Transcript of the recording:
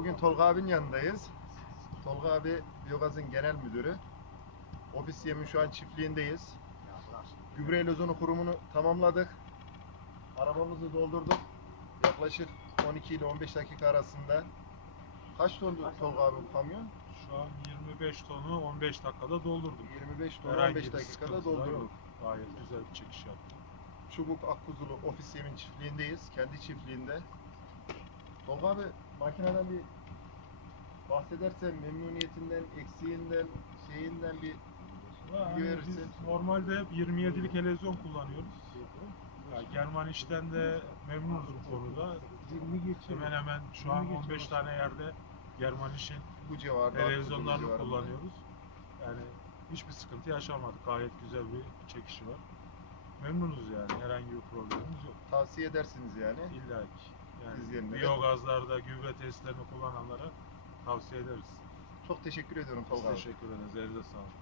bugün Tolga abinin yanındayız. Tolga abi Biyogaz'ın genel müdürü. Ofis yemin şu an çiftliğindeyiz. Gübre lozonu kurumunu tamamladık. Arabamızı doldurduk. Yaklaşık 12 ile 15 dakika arasında. Kaç doldu Tolga abi bu kamyon? Şu an 25 tonu 15 dakikada doldurdum. 25 ton Herhangi 15 bir dakikada sıkıntılar doldurduk. yok. Gayet güzel bir çekiş yaptım. Çubuk Akkuzulu ofis yemin çiftliğindeyiz. Kendi çiftliğinde. Tolga abi makineden bir bahsedersen memnuniyetinden, eksiğinden, şeyinden bir Hani Bilgi biz verirsin. normalde hep 27'lik televizyon kullanıyoruz. Ya German işten de memnunuz bu konuda. Hemen hemen şu an 15 tane yerde German işin bu civarda televizyonlarını civarında. kullanıyoruz. Yani hiçbir sıkıntı yaşamadık. Gayet güzel bir çekişi var. Memnunuz yani. Herhangi bir problemimiz yok. Tavsiye edersiniz yani. İlla ki. Yani biyogazlarda gübre testlerini kullananlara tavsiye ederiz. Çok teşekkür ediyorum Tolga abi. teşekkür ederiz. Elinize sağlık.